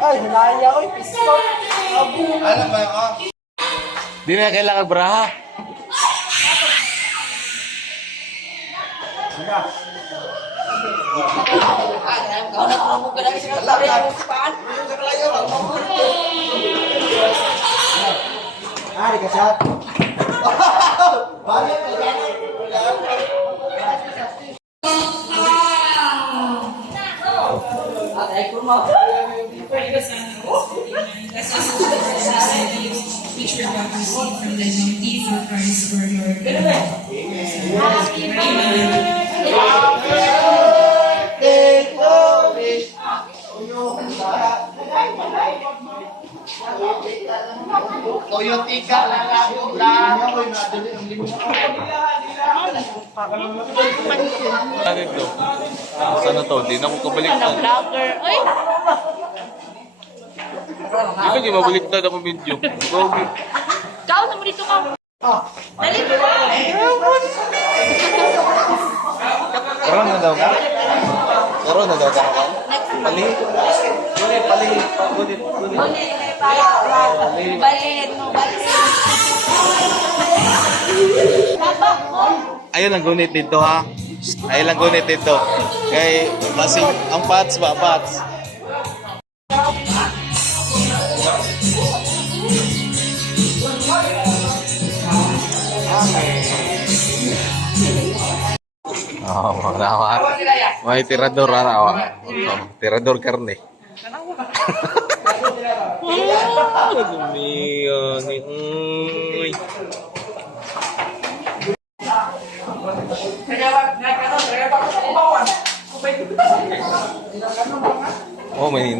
Ay, hinaya ko yung pistol. Alam ba ako? Di na kailangan braha. Ari ka siya. Which we have received from the Nominee for Christ our Lord. Toyotika lang ako lang. Lagi to. Sana to? Di na ako kabaliktad. Vlogger. Ay! Di ba di mabaliktad ako video? Gogi. Ikaw naman dito ka. Dali mo na. Karoon na daw ka? Karoon na daw ka naman? Pali? Pali. Gunit. Balin mo. Ayun ang gunit dito ha. Ayun ang gunit dito. Kay basing ang pats ba? Pats. Oh, mga may tirador araw. Tirador karne. Dumi ni uy. Oh, may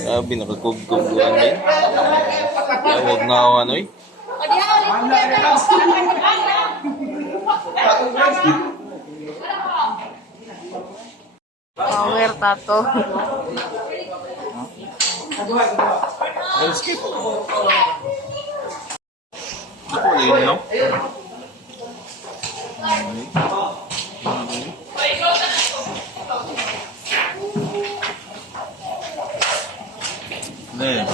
sabi nakagugug ano eh. Huwag nga ako ano eh. Power tato. Let's skip. Ako yun, no? Ne.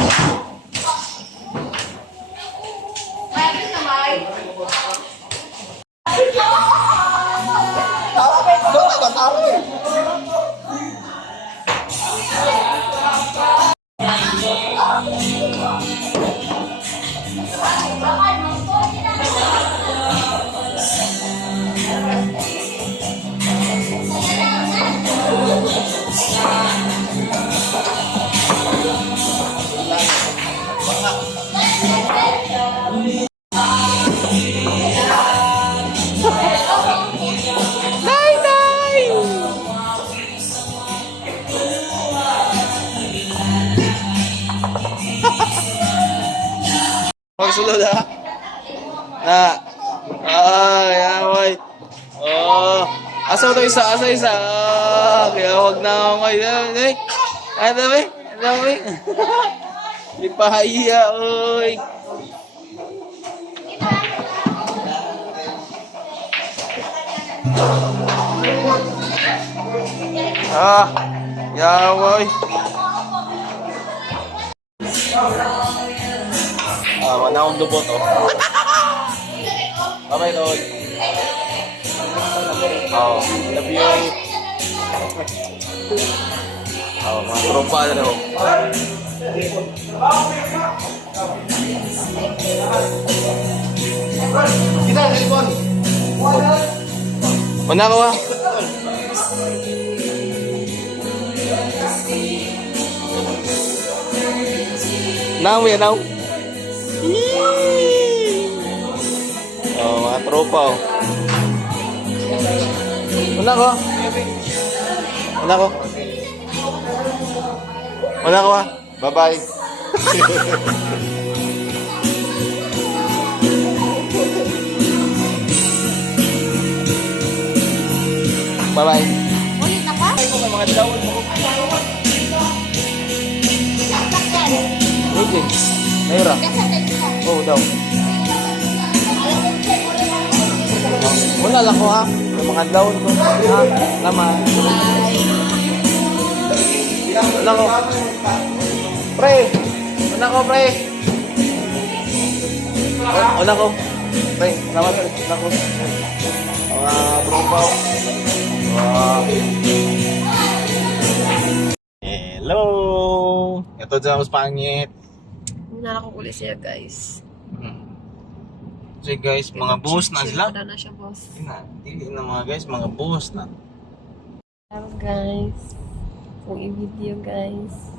Pagsulod ha? Na. Ay, away. Oh. Asa to isa? Kaya wag na ako ngayon. Ano ba? Di pa hiya, oy. Yaway. Wala akong lubot, oh. Bye-bye, Lord. Oh, love you. Oh, mga tropa na rin, oh. Kita, telepon. Mana ko, ah? Now, now. Oh, mga tropa, oh. Wala ko. Ah. Bye-bye. Bye-bye. Ulit na ka? ko may mga dawon mo. Okay. Mayra. Oo daw. Wala lang ko ha. May mga dawon ko. Ha? Lama. Wala ko. Pre! Wala ko, pre! Wala ko. Pre, salamat. Wala ko. Mga bropaw. Hello! Ito dyan mas pangit. Wala ko ulit siya, guys. So guys, mga boss na sila. Wala na siya, boss. Hindi na mga guys, mga boss na. Hello, guys. Kung i-video, guys.